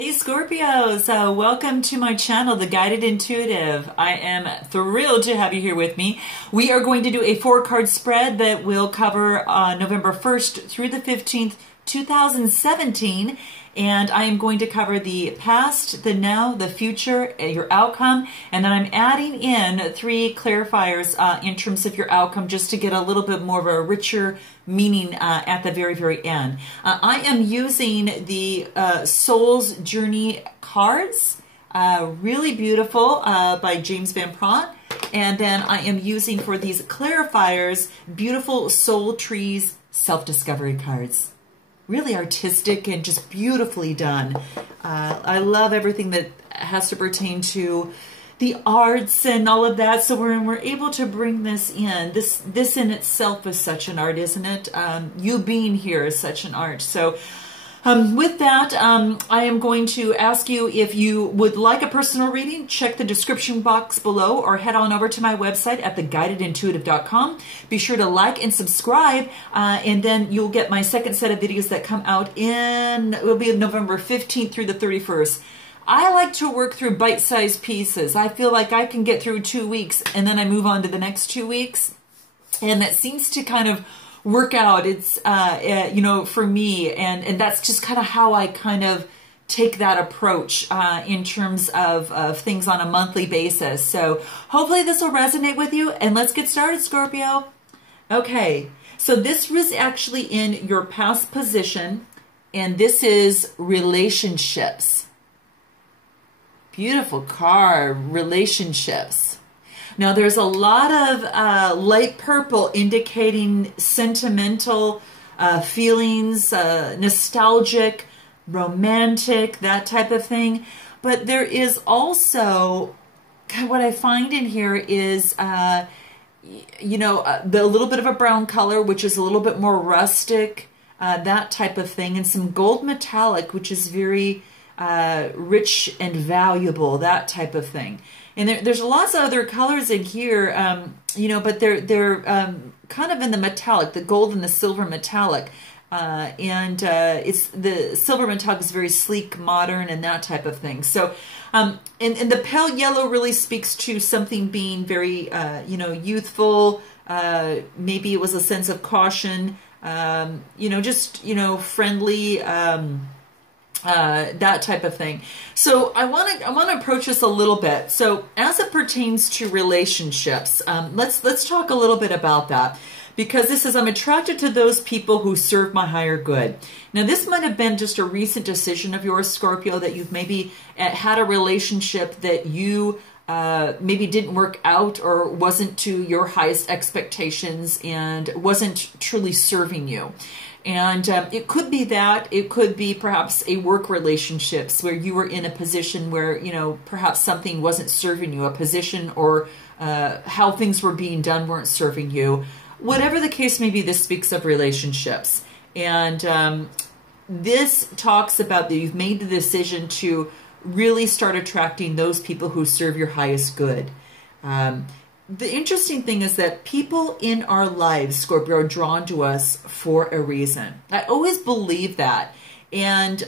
Hey Scorpios, welcome to my channel, The Guided Intuitive. I am thrilled to have you here with me. We are going to do a 4-card spread that will cover November 1st through the 15th, 2017. And I am going to cover the past, the now, the future, your outcome. And then I'm adding in 3 clarifiers in terms of your outcome just to get a little bit more of a richer meaning at the very, very end. I am using the Soul's Journey cards, really beautiful, by James Van Praagh. And then I am using for these clarifiers, beautiful Soul Trees self-discovery cards. Really artistic and just beautifully done. I love everything that has to pertain to the arts and all of that. So we're able to bring this in. This in itself is such an art, isn't it? You being here is such an art. So with that, I am going to ask you if you would like a personal reading, check the description box below or head on over to my website at theguidedintuitive.com. Be sure to like and subscribe, and then you'll get my second set of videos that come out it will be November 15th through the 31st. I like to work through bite-sized pieces. I feel like I can get through 2 weeks and then I move on to the next 2 weeks. And that seems to kind of work out. It's, you know, for me, and that's just kind of how I kind of take that approach in terms of things on a monthly basis. So hopefully this will resonate with you, and let's get started, Scorpio. Okay, so this was actually in your past position, and this is relationships. Beautiful card, relationships. Now there's a lot of light purple indicating sentimental feelings, nostalgic, romantic, that type of thing. But there is also, what I find in here is, you know, the little bit of a brown color, which is a little bit more rustic, that type of thing, and some gold metallic, which is very rich and valuable, that type of thing. And there's lots of other colors in here, you know, but they're kind of in the metallic, the gold and the silver metallic. It's the silver metallic is very sleek, modern, and that type of thing. So, and the pale yellow really speaks to something being very, you know, youthful. Maybe it was a sense of caution, you know, just, you know, friendly, that type of thing. So I want to approach this a little bit. So as it pertains to relationships, let's talk a little bit about that, because this is, I'm attracted to those people who serve my higher good. Now this might have been just a recent decision of yours, Scorpio, that you've maybe had a relationship that you maybe didn't work out or wasn't to your highest expectations and wasn't truly serving you. And it could be that, it could be perhaps a work relationships where you were in a position where, you know, perhaps something wasn't serving you, a position or how things were being done weren't serving you. Whatever the case may be, this speaks of relationships. And this talks about that you've made the decision to really start attracting those people who serve your highest good. The interesting thing is that people in our lives, Scorpio, are drawn to us for a reason. I always believe that. And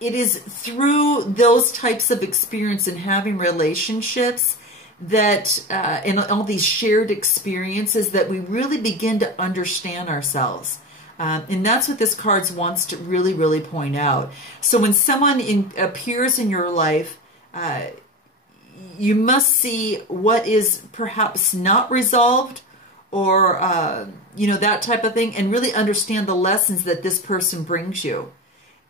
it is through those types of experience and having relationships that, and all these shared experiences, that we really begin to understand ourselves. And that's what this card wants to really, really point out. So when someone appears in your life, you must see what is perhaps not resolved or, you know, that type of thing, and really understand the lessons that this person brings you.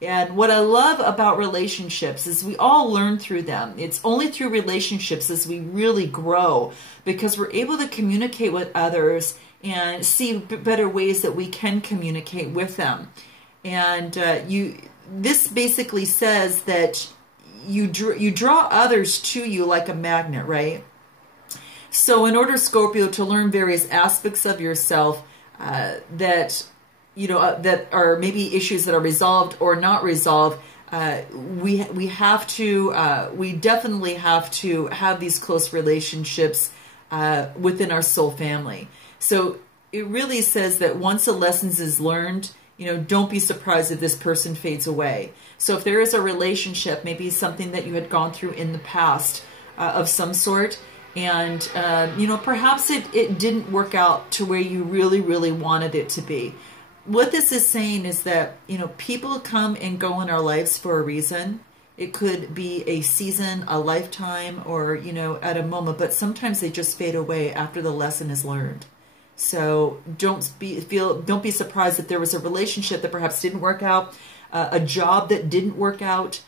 And what I love about relationships is we all learn through them. It's only through relationships as we really grow, because we're able to communicate with others and see better ways that we can communicate with them. And this basically says that you draw others to you like a magnet, right? So in order, Scorpio, to learn various aspects of yourself that, you know, that are maybe issues that are resolved or not resolved, we definitely have to have these close relationships within our soul family. So it really says that once a lesson is learned don't be surprised if this person fades away. So if there is a relationship, maybe something that you had gone through in the past of some sort, and perhaps it didn't work out to where you really, really wanted it to be. What this is saying is that, people come and go in our lives for a reason. It could be a season, a lifetime, or, at a moment, but sometimes they just fade away after the lesson is learned. So don't be surprised if there was a relationship that perhaps didn't work out, a job that didn't work out,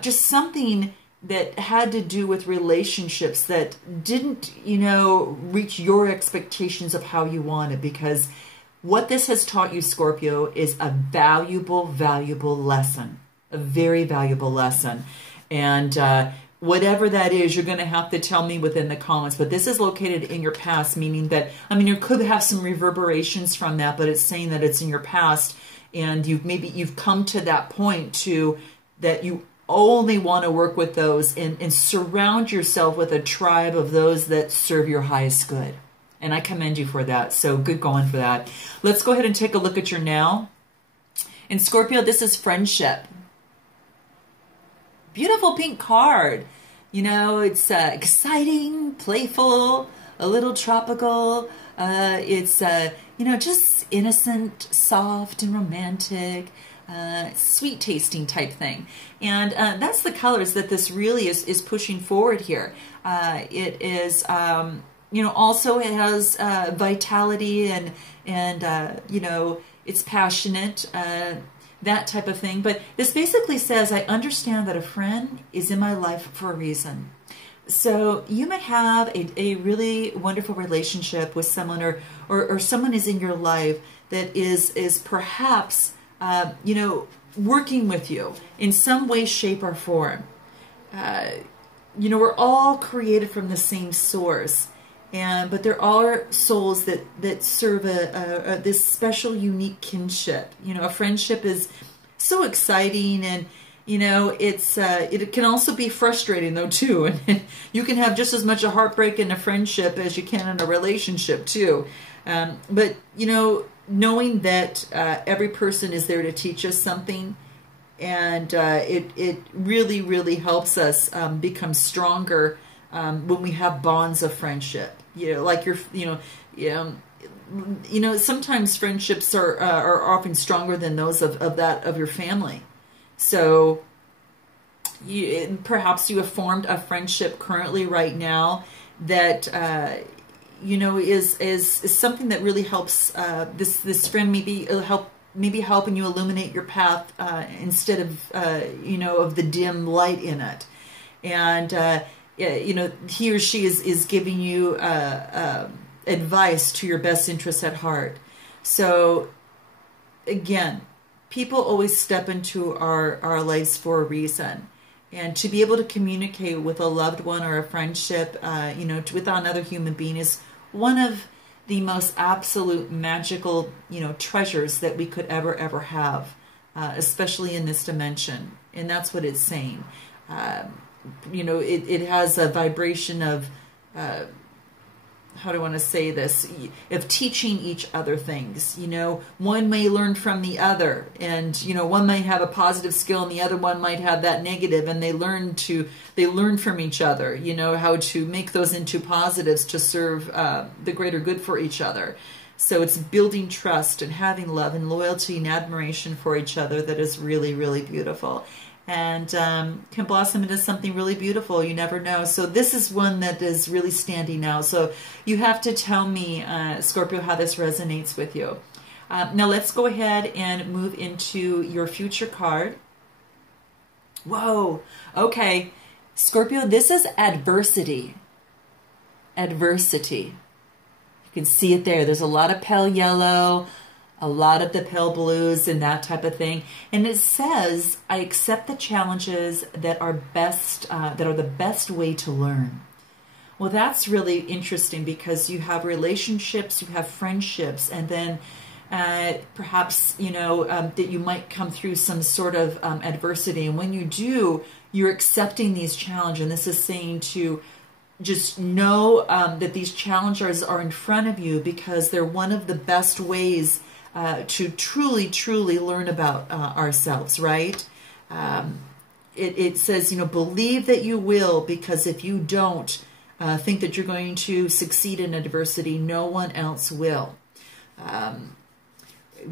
just something that had to do with relationships that didn't, reach your expectations of how you wanted, because what this has taught you, Scorpio, is a valuable, valuable lesson, a very valuable lesson. And whatever that is, you're going to have to tell me within the comments. But this is located in your past, meaning that, you could have some reverberations from that, but it's saying that it's in your past, and you've come to that point that you only want to work with those and surround yourself with a tribe of those that serve your highest good. And I commend you for that. So good going for that. Let's go ahead and take a look at your now. In Scorpio, this is friendship. Beautiful pink card. It's exciting, playful, a little tropical. It's, just innocent, soft, and romantic. Sweet tasting type thing. And that's the colors that this really is pushing forward here. It is... also it has vitality and it's passionate, that type of thing. But this basically says, I understand that a friend is in my life for a reason. So you might have a really wonderful relationship with someone, or someone is in your life that is perhaps, working with you in some way, shape, or form. We're all created from the same source. But there are souls that serve this special, unique kinship. A friendship is so exciting, and it can also be frustrating though too. And you can have just as much a heartbreak in a friendship as you can in a relationship too. But knowing that every person is there to teach us something, and it really, really helps us become stronger when we have bonds of friendship. Sometimes friendships are often stronger than those of your family. So perhaps you have formed a friendship currently right now that is something that really helps this friend maybe helping you illuminate your path instead of of the dim light in it. And he or she is giving you advice to your best interests at heart. So again, people always step into our lives for a reason. And to be able to communicate with a loved one or a friendship, with another human being is one of the most absolute magical, treasures that we could ever have, especially in this dimension. And that's what it's saying. It has a vibration of, how do I want to say this, of teaching each other things. One may learn from the other, and, one might have a positive skill and the other one might have that negative, and they learn from each other, how to make those into positives to serve the greater good for each other. So it's building trust and having love and loyalty and admiration for each other that is really, really beautiful. And can blossom into something really beautiful. You never know. So this is one that is really standing out. So you have to tell me, Scorpio, how this resonates with you. Now let's go ahead and move into your future card. Whoa. Okay. Scorpio, this is adversity. Adversity. You can see it there. There's a lot of pale yellow, a lot of the pale blues and that type of thing. And it says, I accept the challenges that are the best way to learn. Well, that's really interesting because you have relationships, you have friendships, and then perhaps, that you might come through some sort of adversity. And when you do, you're accepting these challenges. And this is saying to just know that these challenges are in front of you because they're one of the best ways to truly, truly learn about ourselves, right? It says, believe that you will, because if you don't think that you're going to succeed in adversity, no one else will.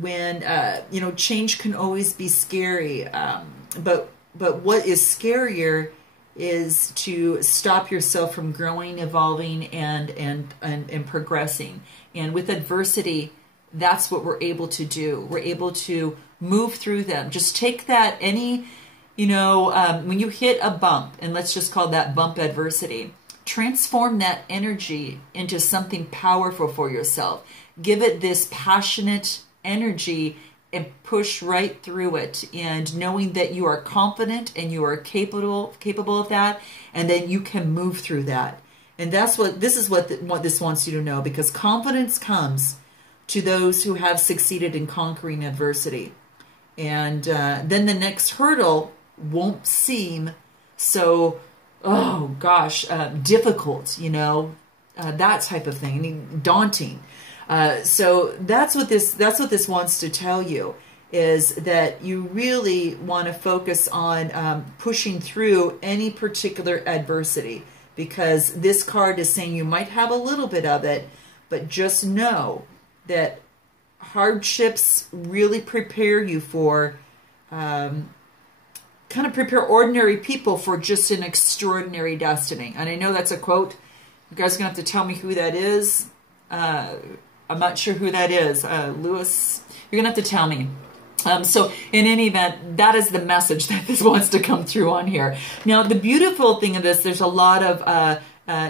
When change can always be scary, but what is scarier is to stop yourself from growing, evolving, and progressing. And with adversity, that's what we're able to do. We're able to move through them. Just take that when you hit a bump, and let's just call that bump adversity, transform that energy into something powerful for yourself. Give it this passionate energy and push right through it, and knowing that you are confident and you are capable of that, and then you can move through that. And that's what this wants you to know, because confidence comes to those who have succeeded in conquering adversity. And then the next hurdle won't seem so, difficult, that type of thing. I mean, daunting. So that's what this wants to tell you, is that you really want to focus on pushing through any particular adversity, because this card is saying you might have a little bit of it, but just know that hardships really prepare you for, prepare ordinary people for just an extraordinary destiny. And I know that's a quote. You guys are going to have to tell me who that is. I'm not sure who that is. Lewis, you're going to have to tell me. So in any event, that is the message that this wants to come through on here. Now, the beautiful thing of this, there's a lot of,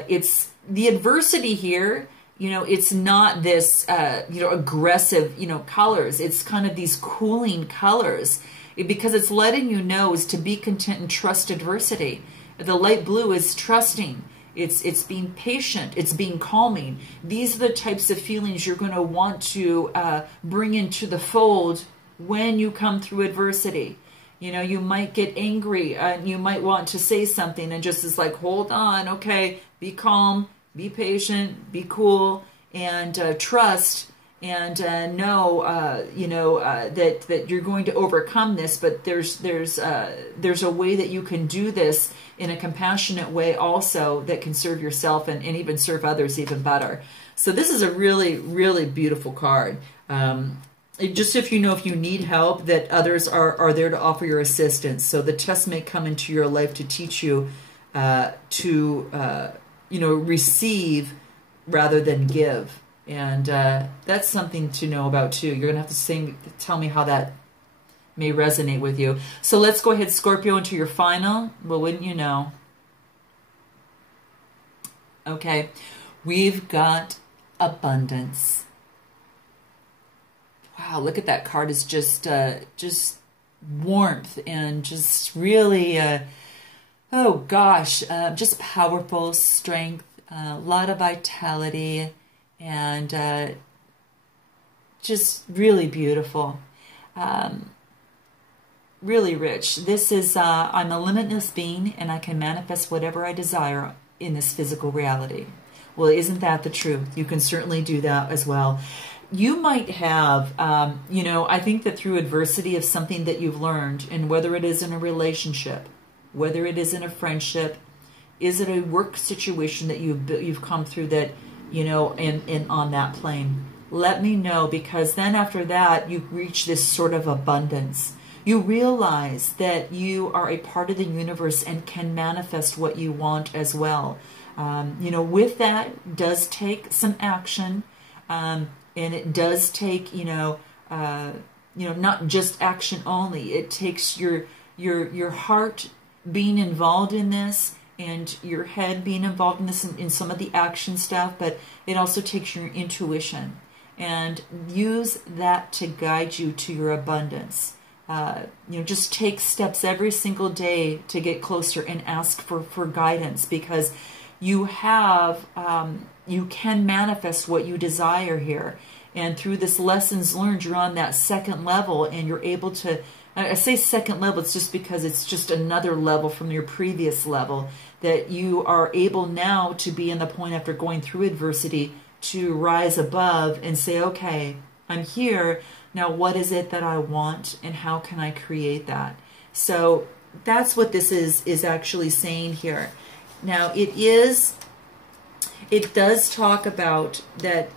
it's the adversity here, it's not this, aggressive, colors. It's kind of these cooling colors, because it's letting you know is to be content and trust adversity. The light blue is trusting. It's being patient. It's being calming. These are the types of feelings you're going to want to bring into the fold when you come through adversity. You might get angry. You might want to say something, and just is like, hold on, okay, be calm, be patient, be cool, and trust, and know, that you're going to overcome this. But there's a way that you can do this in a compassionate way also, that can serve yourself and even serve others even better. So this is a really, really beautiful card. Just if you need help, that others are there to offer your assistance. So the test may come into your life to teach you to receive rather than give. And that's something to know about too. You're going to have to tell me how that may resonate with you. So let's go ahead, Scorpio, into your final. Well, wouldn't you know? Okay, we've got abundance. Wow, look at that card. Is just warmth and just really, just powerful strength, a lot of vitality, and just really beautiful. Really rich. This is, I'm a limitless being, and I can manifest whatever I desire in this physical reality. Well, isn't that the truth? You can certainly do that as well. You might have, I think that through adversity of something that you've learned, and whether it is in a relationship, whether it is in a friendship, is it a work situation that you've come through that, in on that plane? Let me know, because then after that, you reach this sort of abundance. You realize that you are a part of the universe and can manifest what you want as well. With that does take some action, and it does take, not just action only. It takes your heart being involved in this, and your head being involved in this, in some of the action stuff, but it also takes your intuition, and use that to guide you to your abundance. Just take steps every single day to get closer and ask for guidance, because you have, you can manifest what you desire here. And through this lessons learned, you're on that second level, and you're able to, I say second level, it's just because it's just another level from your previous level, that you are able now to be in the point after going through adversity to rise above and say, okay, I'm here, Now, what is it that I want, and how can I create that? So that's what this is actually saying here. Now, it does talk about that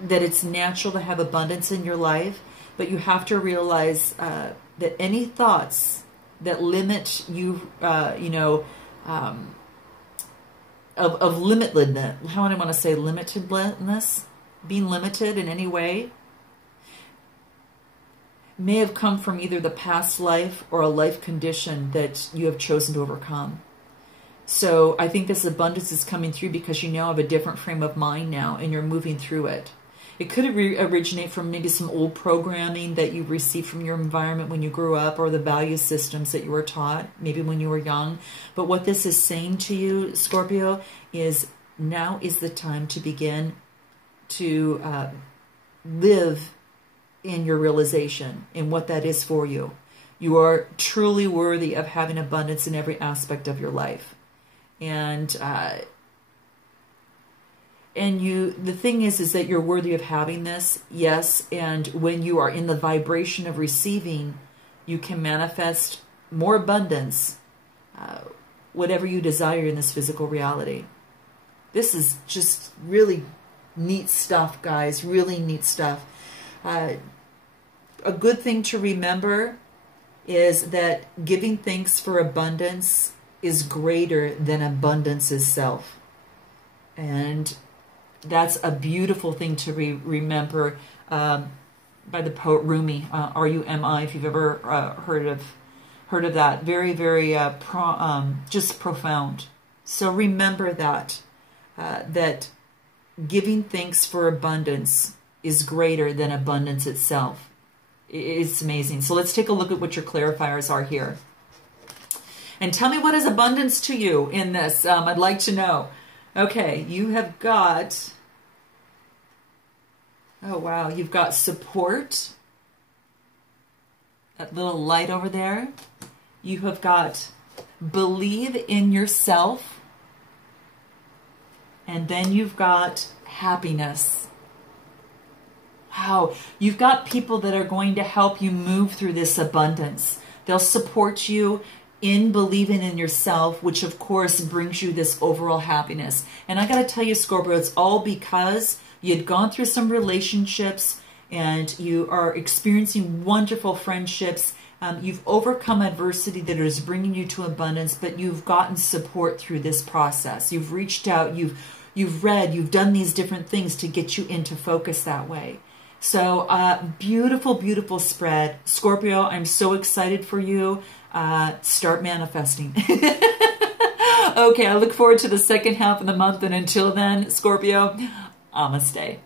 it's natural to have abundance in your life, but you have to realize that any thoughts that limit you, of limitlessness, how do I want to say limitedness, being limited in any way, may have come from either the past life or a life condition that you have chosen to overcome. So I think this abundance is coming through because you now have a different frame of mind now, and you're moving through it. It could originate from maybe some old programming that you received from your environment when you grew up, or the value systems that you were taught maybe when you were young. But what this is saying to you, Scorpio, is now is the time to begin to live in your realization and what that is for you. You are truly worthy of having abundance in every aspect of your life. And the thing is that you're worthy of having this, yes, and when you are in the vibration of receiving, you can manifest more abundance, whatever you desire in this physical reality. This is just really neat stuff, guys, really neat stuff. A good thing to remember is that giving thanks for abundance is greater than abundance itself. And that's a beautiful thing to remember by the poet Rumi, R-U-M-I, if you've ever heard of that. Very, very just profound. So remember that, that giving thanks for abundance is greater than abundance itself. It's amazing. So let's take a look at what your clarifiers are here. And tell me, what is abundance to you in this? I'd like to know. Okay, you have got, oh wow, you've got support. That little light over there. You have got believe in yourself. And then you've got happiness. Wow, you've got people that are going to help you move through this abundance. They'll support you in believing in yourself, which of course brings you this overall happiness. And I got to tell you, Scorpio, it's all because you had gone through some relationships and you are experiencing wonderful friendships. You've overcome adversity that is bringing you to abundance, but you've gotten support through this process. You've reached out, you've read, you've done these different things to get you into focus that way. So beautiful, beautiful spread. Scorpio, I'm so excited for you. Start manifesting. Okay, I look forward to the second half of the month. And until then, Scorpio, namaste.